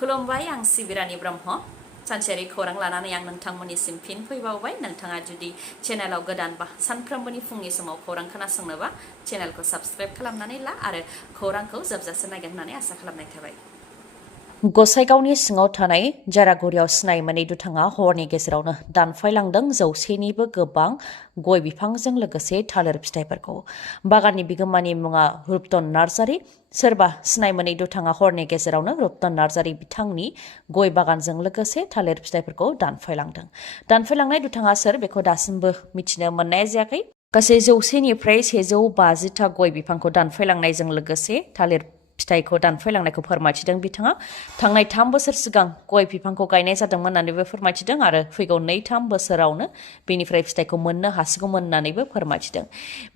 खुलुमबाय आं सिबिरानि ब्रह्म सानसेयारि खौरां लानानै आं नोंथांमोननिसिम फिन फैबावबाय नोंथाङा जुदि चेनेलाव गोदान बा सानफ्रोमबोनि फुंनि समाव खौरां खोनासंनोबा चेनेलखौ साबस्क्राइब खालामनानै ला आरो खौरांखौ जोबजासे नायगोन होननानै आसा खालामनाय थाबाय। गसाइगावनि सिङाव थानाय जारागुरियाव सिनाय मोनै दुथाङा हरनि गेजेरावनो दानफायलांदों 100निबो गोबां गय बिफांजों लोगोसे थालिर फिथाइफोरखौ। बागाननि बिगोमानि मुङा रुपतन नार्जारी। सोरबा सिनाय मोनै दुथाङा हरनि गेजेरावनो रुपतन नार्जारी बिथांनि गय बागानजों लोगोसे थालिर फिथाइफोरखौ दानफायलांदों। दानफायलांनाय दुथाङा सोर बेखौ दासिमबो मिथिनो मोननाय जायाखै। गासै 100निफ्राय 150टा गय बिफांखौ दानफायलांनायजों लोगोसे थालिर फिथाइखौ दानफायलांनायखौ फोरमायथिदों बिथाङा। थांनाय 3 बोसोर सिगां गय बिफांखौ गायनाय जादोंमोन होननानैबो फोरमायथिदों आरो फैगौ 2-3 बोसोरावनो बेनिफ्राय फिथाइखौ मोननो हासिगौमोन होननानैबो फोरमायथिदों।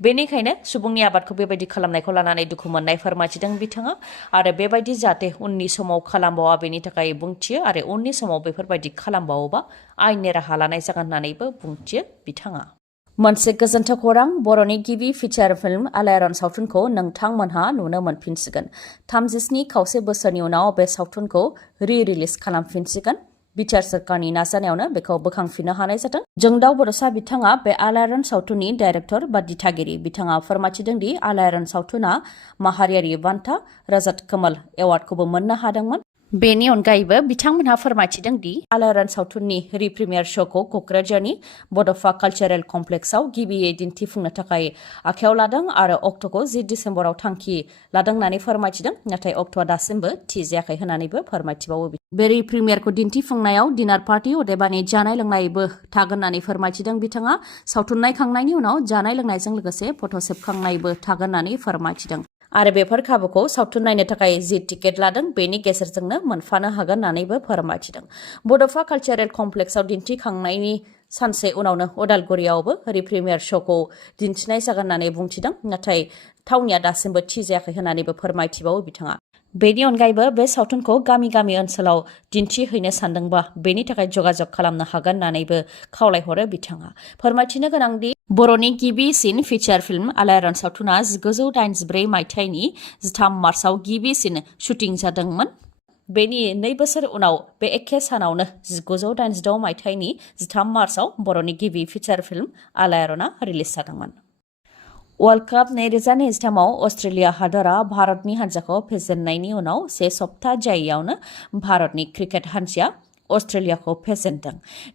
बेनिखायनो सुबुंनि आबादखौ बेबायदि खालामनायखौ लानानै दुखु मोननाय फोरमायथिदों बिथाङा आरो बेबायदि जाहाथे उननि समाव खालामबावा बेनि थाखाय बुंथियो आरो उननि समाव बेफोरबायदि खालामबावोबा आयेननि राहा लानाय जागोन होननानैबो बुंथियो बिथाङा। मोनसे गोजोनथाव खौरां, बर'नि गिबि फिचार फिल्म आलायारन सावथुनखौ नोंथांमोनहा नुनो मोनफिनसिगोन। 37 खावसे बोसोरनि उनाव बे सावथुनखौ रिलिज खालामफिनसिगोन। बिटिआर सोरखारनि नाजानायावनो बेखौ बोखांफिननो हानाय जादों। जोंदाव बड'सा बिथाङा बे आलायारन सावथुननि डाइरेक्टर बा दिथागिरि। बिथाङा फोरमायथिदों दि आलायारन सावथुना माहारियारि बान्था रजत कमल एवार्डखौबो मोननो हादोंमोन। बेनि अनगायैबो बिथांमोनहा फोरमायथिदों दि आलायारन सावथुननि रिप्रिमियार श'खौ क'क्राझारनि बड'फा कालचारेल कमप्लेक्सआव गिबियै दिन्थिफुंनो थाखाय आखायाव लादों आरो अक्ट'खौ 10 डिसेम्बराव थांखि लादों होननानै फोरमायथिदों। नाथाय अक्ट'आ दासिमबो थि जायाखै होननानैबो फोरमायथिबावो। बे रिप्रिमियारखौ दिन्थिफुंनायाव डिनार पार्टी अदेबानि जानाय लोंनायबो थागोन होननानै फोरमायथिदों बिथाङा। सावथुन नायखांनायनि उनाव जानाय लोंनायजों लोगोसे फट' सेबखांनायबो थागोन होननानै फोरमायथिदों आरो बेफोर खाबुखौ सावथुन नायनो थाखाय जि टिकेट लादों बेनि गेजेरजोंनो मोनफानो हागोन होननानैबो फोरमायथिदों। बड'फा कालचारेल कमप्लेक्सआव दिन्थिखांनायनि सानसे उनावनो उदालगुरियावबो रिप्रिमियार श'खौ दिन्थिनाय जागोन होननानै बुंथिदों। नाथाय थावनिया दासिमबो थि जायाखै होननानैबो फोरमायथिबावो बिथाङा। बेनि अनगायैबो बे सावथुनखौ गामि गामि ओनसोलाव दिन्थिहैनो सानदोंबा बेनि थाखाय जगाजग खालामनो हागोन होननानैबो खावलायहरो बिथाङा। फोरमायथिनो गोनांदि बर'नि गिबिसिन फिचार फिल्म आलायारन सावथुना 1984 मायथाइनि 13 मार्चआव गिबिसिन शुटिं जादोंमोन। बेनि 2 बोसोर उनाव बे एखे सानावनो 1986 मायथाइनि 13 मार्चआव बर'नि गिबि फिचार फिल्म आलायारना रिलिज जादोंमोन। वर्ल्ड काप 2023 आव अस्ट्रेलिया हादरा भारतनि हान्जाखौ फेजेननायनि उनाव 1 सप्ता जायैयावनो भारतनि क्रिकेट हान्जाया अस्ट्रेलियाखौ फेजेनदों।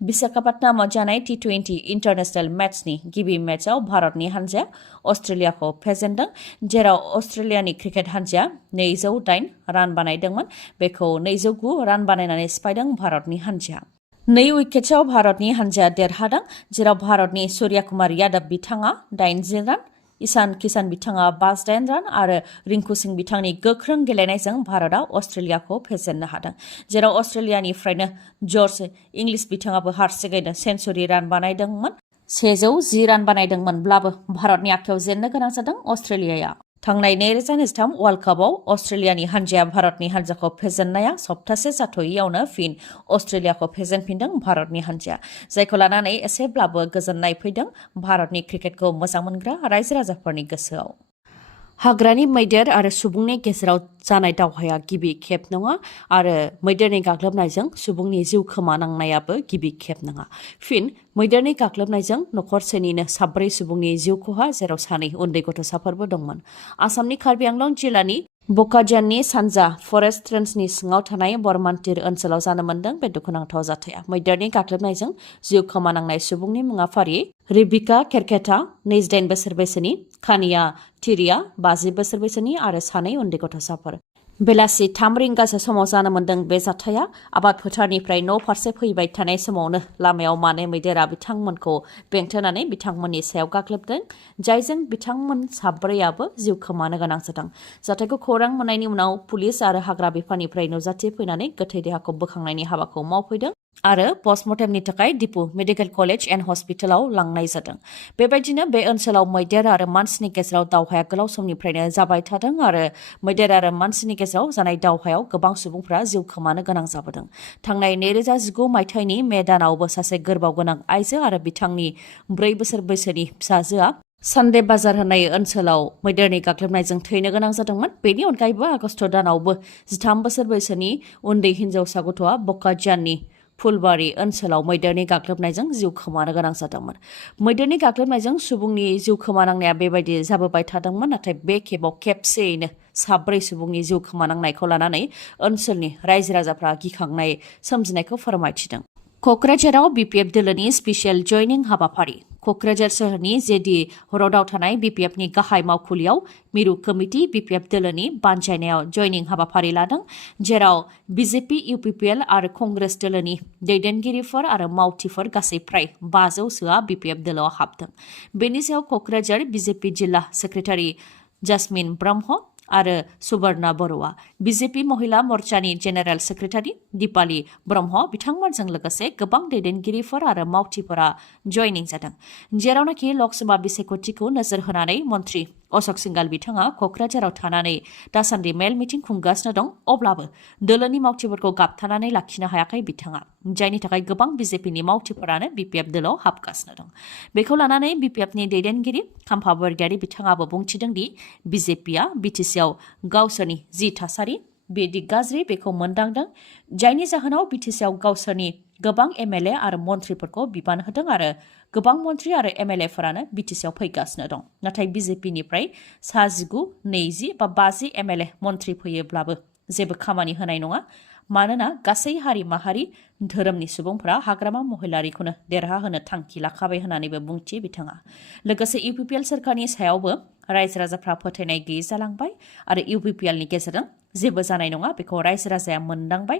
विशाखापट्टनमाव जानाय T20 इन्टारनेशनेल मैचनि गिबि मैचआव भारतनि हान्जाया अस्ट्रेलियाखौ फेजेनदों, जेराव अस्ट्रेलियानि क्रिकेट हान्जाया 208 रान बानायदोंमोन। बेखौ 209 रान बानायनानै सिफायदों भारतनि हान्जाया। 2 उइकेटआव भारतनि हान्जाया देरहादों, जेराव भारतनि सूर्य कुमार यादव बिथाङा 80 रान, ईशान किशन बिथाङा 58 रान आरो रिंकू सिंह बिथांनि गोख्रों गेलेनायजों भारतआ अस्ट्रेलियाखौ फेजेननो हादों। जेराव अस्ट्रेलियानिफ्रायनो जर्ज इंलिश बिथाङाबो हारसिङैनो सेन्चुरि रान बानायदोंमोन। 110 रान बानायदोंमोनब्लाबो भारतनि आखायाव जेननो गोनां जादों अस्ट्रेलियाया। थांनाय 2023 वर्ल्ड कापआव अस्ट्रेलियानि हान्जाया भारतनि हान्जाखौ फेजेननाया सप्तासे जाथ'यैयावनो फिन अस्ट्रेलियाखौ फेजेनफिनदों भारतनि हान्जाया, जायखौ लानानै एसेब्लाबो गोजोननाय फैदों भारतनि क्रिकेटखौ मोजां मोनग्रा रायजो राजाफोरनि गोसोआव। हाग्रानि मैदेर आरो सुबुंनि गेजेराव जानाय दावहाया गिबि खेब नङा आरो मैदेरनि गाग्लोबनायजों सुबुंनि जिउ खोमानांनायाबो गिबि खेब नङा। फिन मैदेरनि गाग्लोबनायजों नखरसेनिनो 4 सुबुंनि जिउ खहा, जेराव 2 उन्दै गथ'साफोरबो दंमोन। आसामनि कार्बि आंलं जिल्लानि बकाजियाननि सानजा फरेस्ट रेन्जनि सिङाव थानाय बरमानटिर ओनसोलाव जानो मोन्दों बे दुखुनांथाव जाथाया। मैदेरनि गाग्लोबनायजों जिउ खोमानांनाय सुबुंनि मुङा फारियै रिबिका केरकेटा 28 बोसोर बैसोनि, खानिया थिरिया 50 बोसोर बैसोनि आरो 2 उन्दै गथ'साफोर। बेलासि 3 रिंगासो समाव जानो मोन्दों बे जाथाया। आबाद फोथारनिफ्राय न' फारसे फैबाय थानाय समावनो लामायाव माने मैदेरा बिथांमोनखौ बेंथेनानै बिथांमोननि सायाव गाग्लोबदों, जायजों बिथांमोन 4आबो जिउ खोमानो गोनां जादों। जाथायखौ खौरां मोननायनि उनाव पुलिस आरो हाग्रा बिफाननिफ्राय नुजाथि फैनानै गोथै देहाखौ बोखांनायनि हाबाखौ मावफैदों आरो पस्टमर्टेमनि थाखाय दिपु मेडिकेल कलेज एन्ड हस्पिटालाव लांनाय जादों। बेबायदिनो बे ओनसोलाव मैदेर आरो मानसिनि गेजेराव दावहाया गोलाव समनिफ्रायनो जाबाय थादों आरो मैदेर आरो मानसिनि गेजेराव जानाय दावहायाव गोबां सुबुंफोरा जिउ खोमानो गोनां जाबोदों। थांनाय 2019 मायथाइनि मे दानावबो सासे गोर्बोआव गोनां आइजो आरो बिथांनि 4 बोसोर बैसोनि फिसाजोआ सानदे बाजार होननाय ओनसोलाव मैदेरनि गाग्लोबनायजों थैनो गोनां जादोंमोन। बेनि अनगायैबो आगस्ट दानावबो 13 बोसोर बैसोनि उन्दै हिनजावसा गथ'आ बकाजाननि फुलबारि ओनसोलाव मैदेरनि गाग्लोबनायजों जिउ खोमानो गोनां जादोंमोन। मैदेरनि गाग्लोबनायजों सुबुंनि जिउ खोमानांनाया बेबायदि जाबोबाय थादोंमोन, नाथाय बे खेबाव खेबसेयैनो 4 सुबुंनि जिउ खोमानांनायखौ लानानै ओनसोलनि रायजो राजाफ्रा गिखांनाय सोमजिनायखौ फोरमायथिदों। क'क्राझाराव बिपिएफ दोलोनि स्पेसियेल जयनिं हाबाफारि। क'क्राझार सोहोरनि जेडि र'डआव थानाय बिपिएफनि गाहाय मावखुलियाव मिरु कमिटि बिपिएफ दोलोनि बानजायनायाव जयनिं हाबाफारि लादों, जेराव बिजेपि, इउपिपिएल आरो कंग्रेस दोलोनि दैदेनगिरिफोर आरो मावथिफोर गासै फ्राय 500सोआ बिपिएफ दोलोआव हाबदों। बेनि सायाव क'क्राझार बिजेपि जिल्ला सेक्रेटारि जासमिन ब्रह्म आरो सुबर्णा बर'आ, बिजेपि महिला मर्चानि जेनेरेल सेक्रेटारि दिपाली ब्रह्म बिथांमोनजों लोगोसे गोबां दैदेनगिरिफोर आरो मावथिफोरा जयनिं जादों। जेरावनाखि लकसभा बिसायख'थिखौ नोजोर होनानै मन्त्रि अशक सिंघाल बिथाङा क'क्राझाराव थानानै दासान्दि मेल मिटिं खुंगासिनो दं, अब्लाबो दोलोनि मावथिफोरखौ गाबथानानै लाखिनो हायाखै बिथाङा, जायनि थाखाय गोबां बिजेपिनि मावथिफोरानो बिपिएफ दोलोआव हाबगासिनो दं। बेखौ लानानै बिपिएफनि दैदेनगिरि खाम्फा बरगयारी बिथाङाबो बुंथिदों दि बिजेपिआ बिटिसिआव गावसोरनि जि थासारि बेदि गाज्रि बेखौ मोनदांदों, जायनि जाहोनाव बिटिसिआव गावसोरनि गोबां एमएलए आरो मन्थ्रिफोरखौ बिबान होदों आरो गोबां मन्थ्रि आरो एमएलएफोरानो बिटिसिआव फैगासिनो दं। नाथाय बिजेपिनिफ्राय 19, 20 बा 50 एमएलए मन्थ्रि फैयोब्लाबो जेबो खामानि होनाय नङा, मानोना गासै हारि माहारि धोरोमनि सुबुंफोरा हाग्रामा महिलारिखौनो देरहाहोनो थांखि लाखाबाय होननानैबो बुंथियो बिथाङा। लोगोसे इउपिपिएल सोरखारनि सायावबो रायजो राजाफ्रा फोथायनाय गैयै जालांबाय आरो इउपिपिएलनि गेजेरजों जेबो जानाय नङा बेखौ रायजो राजाया मोनदांबाय।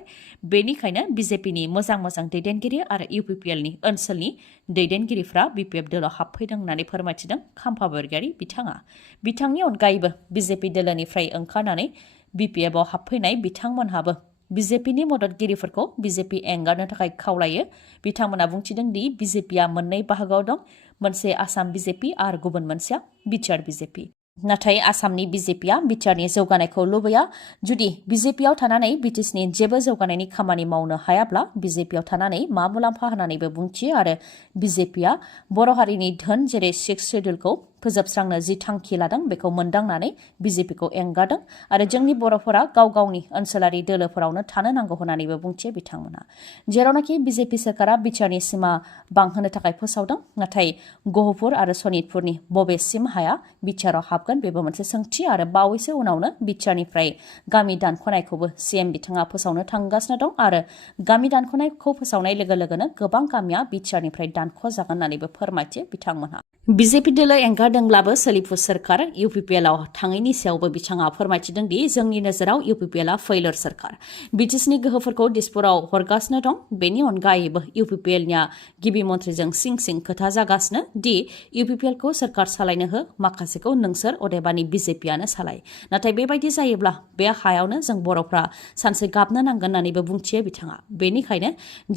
बेनिखायनो बिजेपिनि मोजां दैदेनगिरि आरो इउपिपिएलनि ओनसोलनि दैदेनगिरिफ्रा बिपिएफ दोलोआव हाबफैदों होननानै फोरमायथिदों खाम्फा बरगयारी बिथाङा। बिथांनि अनगायैबो बिजेपि दोलोनिफ्राय ओंखारनानै बिपिएफआव हाबफैनाय बिथांमोनहाबो बिजेपिनि मददगिरिफोरखौ बिजेपि एंगारनो थाखाय खावलायो। बिथांमोना बुंथिदों दि बिजेपिआ मोननै बाहागोआव दं, मोनसे आसाम बिजेपि आरो गुबुन मोनसेया बिटिआर बिजेपि। नाथाय आसामनि बिजेपिआ बिटिआरनि जौगानायखौ लुबैया। जुदि बिजेपिआव थानानै बिटिसिनि जेबो जौगानायनि खामानि मावनो हायाब्ला बिजेपिआव थानानै मा मुलाम्फा होननानैबो बुंथियो आरो बिजेपिआ बर' हारिनि धोन जेरै 6 शेड्युलखौ फोजोबस्रांनो जि थांखि लादों बेखौ मोनदांनानै बिजेपिखौ एंगारदों आरो जोंनि बर'फोरा गाव गावनि ओनसोलारि दोलोफोरावनो थानो नांगौ होननानैबो बुंथियो बिथांमोना। जेरावनाखि बिजेपि सोरखारा बिटिआरनि सिमा बांहोनो थाखाय फोसावदों, नाथाय गहपुर आरो सनितपुरनि बबेसिम हाया बिटिआरआव हाबगोन बेबो मोनसे सोंथि आरो बावैसो उनावनो बिटिआरनिफ्राय गामि दानख'नायखौबो सीएम बिथाङा फोसावनो थांगासिनो दं आरो गामि दानख'नायखौ फोसावनाय लोगो लोगोनो गोबां गामिया बिटिआरनिफ्राय दानख' जागोन होननानैबो फोरमायथियो बिथांमोनहा। बिजेपि दोलो एंगारदोंब्लाबो सोलिफु सोरखार इउपिपिएलआव थाङैनि सायावबो बिथाङा फोरमायथिदों दि जोंनि नोजोराव इउपिपिएलआ फैलर सोरखार, बिटिसिनि गोहोफोरखौ दिसपुराव हरगासिनो दं। बेनि अनगायैबो इउपिपिएलनिया गिबि मन्थ्रिजों सिं खोथा जागासिनो दि इउपिपिएलखौ सोरखार सालायनो हो, माखासेखौ नोंसोर अदेबानि बिजेपिआनो सालाय। नाथाय बेबायदि जायोब्ला बे हायावनो जों बर'फ्रा सानसे गाबनो नांगोन होननानैबो बुंथियो बिथाङा। बेनिखायनो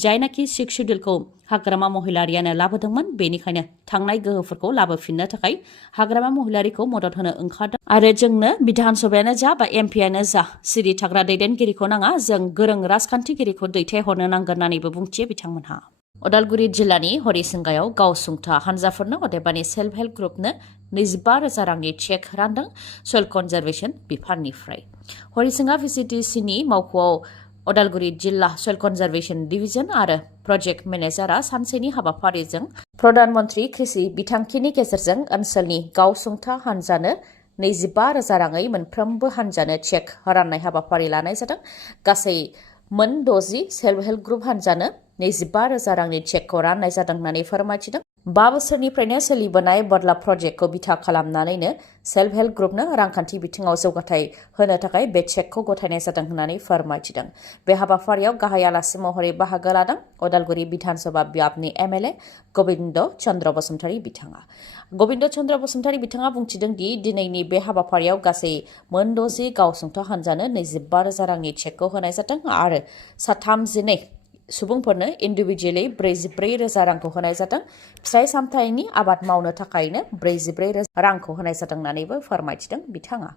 जायनाखि 6 शेड्युलखौ हाग्रामा महिलारियानो लाबोदोंमोन, बेनिखायनो थांनाय गोहोफोरखौ लाबोफिननो थाखाय हाग्रामा महिलारिखौ मदद होनो ओंखारदों आरो जोंनो बिधान सभायानो जा बा एमपिआनो जा सिरि थाग्रा दैदेनगिरिखौ नाङा, जों गोरों राजखान्थिगिरिखौ दैथायहरनो नांगोन होननानैबो बुंथियो बिथांमोनहा। उदालगुरि जिल्लानि हरिसिंगायाव गावसुंथा हानजाफोरनो अदेबानि सेल्फ हेल्प ग्रुपनो 25,000 रांनि चेक रानदों सयल कनजारभेसन बिफाननिफ्राय। हरिसिंगा भिसिडिसिनि मावख'आव उदालगुरि जिल्ला सयल कनजारभेसन डिभिजन आरो प्रजेक्ट मेनेजारआ सानसेनि हाबाफारिजों प्रधान मन्त्रि कृषि बिथांखिनि गेजेरजों ओनसोलनि गावसुंथा हानजानो 25,000 राङै मोनफ्रोमबो हानजानो चेक राननाय हाबाफारि लानाय जादों। गासै मोन 60 सेल्फ हेल्प ग्रुप हानजानो 25,000 रांनि चेकखौ राननाय जादों होननानै फोरमायथिदों। 5 बोसोरनिफ्रायनो सोलिबोनाय बदला प्रजेक्टखौ बिथा खालामनानैनो सेल्फ हेल्प ग्रुपनो रांखान्थि बिथिङाव जौगाथाय होनो थाखाय बे चेकखौ गथायनाय जादों होननानै फोरमायथिदों। बे हाबाफारियाव गाहाय आलासि महरै बाहागो लादों उदालगुरि बिधानसभा ब्याबनि एमएलए गबिन्द चन्द्र बसुमतारी बिथाङा। गबिन्द चन्द्र बसुमतारी बिथाङा बुंथिदों दि दिनैनि बे हाबाफारियाव गासै मोन 60 गावसुंथा हानजानो 25,000 रांनि चेकखौ होनाय जादों आरो 32 सुबुंफोरनो इन्डिभिजुवेलि 44,000 रांखौ होनाय जादों। फिथाइ सामथाइनि आबाद मावनो थाखायनो 44,000 रांखौ होनाय जादों होननानैबो फोरमायथिदों बिथाङा।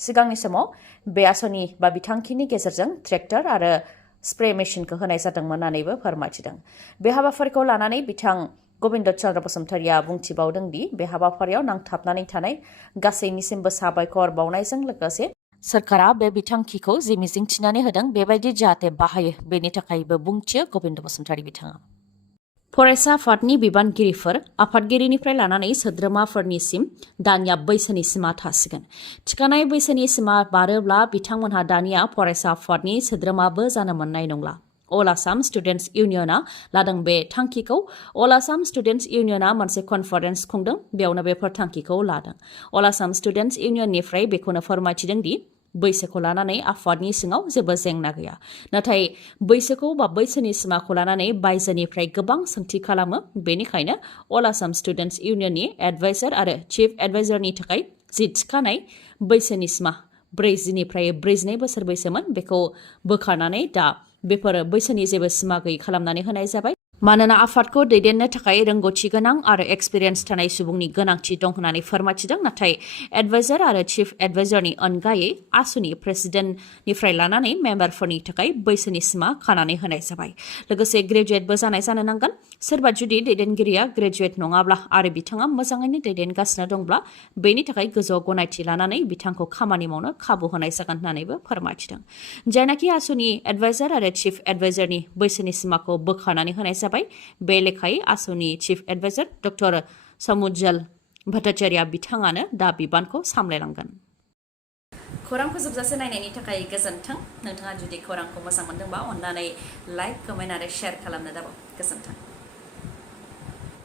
सिगांनि समाव बे आसनि बा बिथांखिनि गेजेरजों ट्रेक्टर आरो स्प्रे मेसिनखौ होनाय जादोंमोन होननानैबो फोरमायथिदों। बे हाबाफारिखौ लानानै बिथां गबिन्द चन्द्र बसुमतारिया बुंथिबावदों दि बे हाबाफारियाव नांथाबनानै थानाय गासैनिसिमबो साबायखर बावनायजों लोगोसे सरकारा बे बिथांखिखौ जि मिजिंथिनानै होदों बेबायदि जाहाथे बाहायो बेनि थाखायबो बुंथियो गबिन्द बसुमतारि बिथाङा। फरायसा आफादनि बिबानगिरिफोर आफादगिरिनिफ्राय लानानै सोद्रोमाफोरनिसिम दानिया बैसोनि सिमा थासिगोन। थिखानाय बैसोनि सिमा बारोब्ला बिथांमोनहा दानिया फरायसा आफादनि सोद्रोमाबो जानो मोननाय नंला। अल आसाम स्टुडेन्टस इउनियना लादों बे थांखिखौ। अल आसाम स्टुडेन्टस इउनियना मोनसे कनफारेन्स खुंदों, बेयावनो बेफोर थांखिखौ लादों। अल आसाम स्टुडेन्टस इउनियननिफ्राय बेखौनो फोरमायथिदों दि बैसोखौ लानानै आफादनि सिङाव जेबो जेंना गैया, नाथाय बैसोखौ बा बैसोनि सिमाखौ लानानै बायजोनिफ्राय गोबां सोंथि खालामो। बेनिखायनो अल आसाम स्टुडेन्टस इउनियननि एडभाइजार आरो चिफ एडभाइजारनि थाखाय जि थिखानाय बैसोनि सिमा 40निफ्राय 42 बोसोर बैसोमोन बेखौ बोखारनानै दा बेफोर बैसोनि जेबो सिमा गैयै खालामनानै होनाय जाबाय। मानोना आफादखौ दैदेननो थाखाय रोंगौथि गोनां आरो एक्सपिरियेन्स थानाय सुबुंनि गोनांथि दं होननानै फोरमायथिदों। नाथाय एडभाइजार आरो चिफ एडभाइजारनि अनगायै आसुनि प्रेसिडेन्टनिफ्राय लानानै मेम्बारफोरनि थाखाय बैसोनि सिमा खानानै होनाय जाबाय। लोगोसे ग्रेजुवेटबो जानाय जानो नांगोन। सोरबा जुदि दैदेनगिरिया ग्रेजुवेट नङाब्ला आरो बिथाङा मोजाङैनो दैदेनगासिनो दंब्ला बेनि थाखाय गोजौ गनायथि लानानै बिथांखौ खामानि मावनो खाबु होनाय जागोन होननानैबो फोरमायथिदों। जायनाखि आसुनि एडभाइजार आरो चिफ एडभाइजारनि बैसोनि सिमाखौ बोखारनानै होनाय जाबाय। बे लेखायै आसुनि चिफ एडभाइजार डक्टर समुज्जल भट्टाचार्य बिथाङानो दा बिबानखौ सामलायलांगोन। खौरांखौ जोबजासे नायनायनि थाखाय गोजोन्थों। नोंथाङा जुदि खौरांखौ मोजां मोनदोंबा अन्नानै लाइक, कमेन्ट आरो शेयार खालामनो दाबाव। गोजोन्थों।